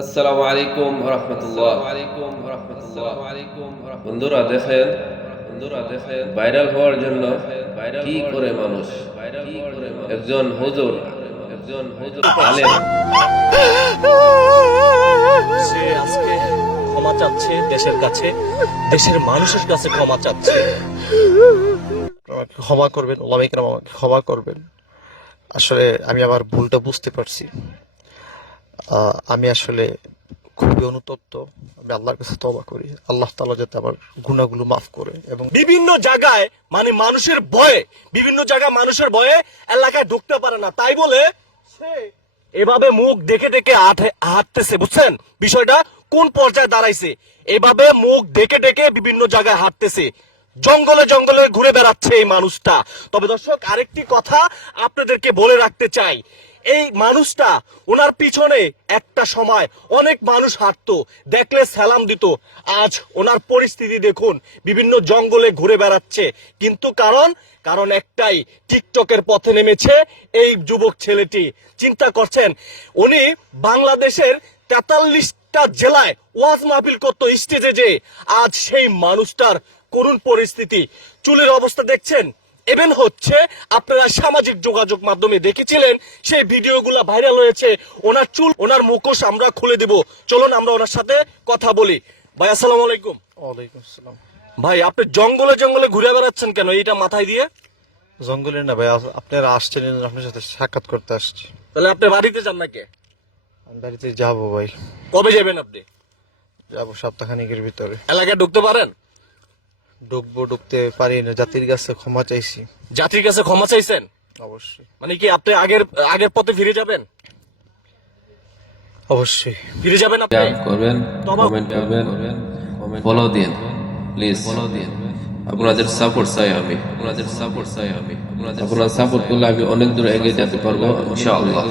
আসসালামু আলাইকুম রহমতুল্লাহ। বন্ধুরা দেখেন, ভাইরাল হওয়ার জন্য কি করে মানুষ, একজন হুজুর আলেম সে আজকে ক্ষমা চাচ্ছে দেশের কাছে, দেশের মানুষের কাছে ক্ষমা চাচ্ছে। আমাকে ক্ষমা করবেন, ওলামা ইকরাম আমাকে ক্ষমা করবেন। আসলে আমি আমার ভুলটা বুঝতে পারছি। আমি আসলে খুবই অনুতপ্ত। আমি আল্লাহর কাছে তওবা করি, আল্লাহ তাআলা যাতে আমার গুনাহগুলো মাফ করে। এবং বিভিন্ন জায়গায় মানুষের ভয়ে, বিভিন্ন জায়গায় মানুষের ভয়ে এলাকায় ঢুকতে পারে না, তাই বলে সে এভাবে মুখ ডেকে ডেকে হাঁটতেছে। বুঝছেন বিষয়টা কোন পর্যায়ে দাঁড়াইছে? এভাবে মুখ ডেকে ডেকে বিভিন্ন জায়গায় হাঁটতেছে, জঙ্গলে জঙ্গলে ঘুরে বেড়াচ্ছে এই মানুষটা। তবে দর্শক, আরেকটি কথা আপনাদেরকে বলে রাখতে চাই, এই মানুষটা, ওনার পিছনে একটা সময় অনেক মানুষ হাঁটতো, দেখলে সালাম দিত। আজ ওনার পরিস্থিতি দেখুন, বিভিন্ন জঙ্গলে ঘুরে বেড়াচ্ছে। কিন্তু কারণ একটাই, টিকটকের পথে নেমেছে এই যুবক ছেলেটি। চিন্তা করছেন, উনি বাংলাদেশের 43টা জেলায় ওয়াজ মাহফিল করতো স্টেজে, যে আজ সেই মানুষটার করুণ পরিস্থিতি। চুলের অবস্থা দেখছেন, ইভেন হচ্ছে আপনারা সামাজিক যোগাযোগ মাধ্যমে দেখেছিলেন, সেই ভিডিওগুলো ভাইরাল হয়েছে। ওনার চুল, ওনার মুখোশ আমরা খুলে দেব। চলুন আমরা ওনার সাথে কথা বলি। ভাই আসসালামু আলাইকুম। ওয়ালাইকুম আসসালাম। ভাই, আপনি জঙ্গলে জঙ্গলে ঘুরে বেড়াচ্ছেন কেন এইটা মাথায় দিয়ে? জঙ্গলে না ভাই, আপনারা আসছেন, আপনার সাথে সাক্ষাৎ করতে আসছি। তাহলে আপনি বাড়িতে যান নাকি? আমি বাড়িতে যাবো ভাই, কবে যাবেন আপনি? যাবো সপ্তাহখানিকের ভিতরে। এলাকায় ঢুকতে পারেন? ঢুকতে পারি না, জাতির কাছে ক্ষমা চাইছি। জাতির কাছে ক্ষমা চাইছেন? অবশ্যই মানে কি আপনি আগের পথে ফিরে যাবেন? অবশ্যই। ফিরে যাবেন আপনি? শেয়ার করবেন, তবা কমেন্ট করবেন, ফলো দিন প্লিজ। আপনাদের সাপোর্ট চাই আমি, আপনারা সাপোর্ট করলে আমি অনেক দূর এগিয়ে যেতে পারবো ইনশাআল্লাহ।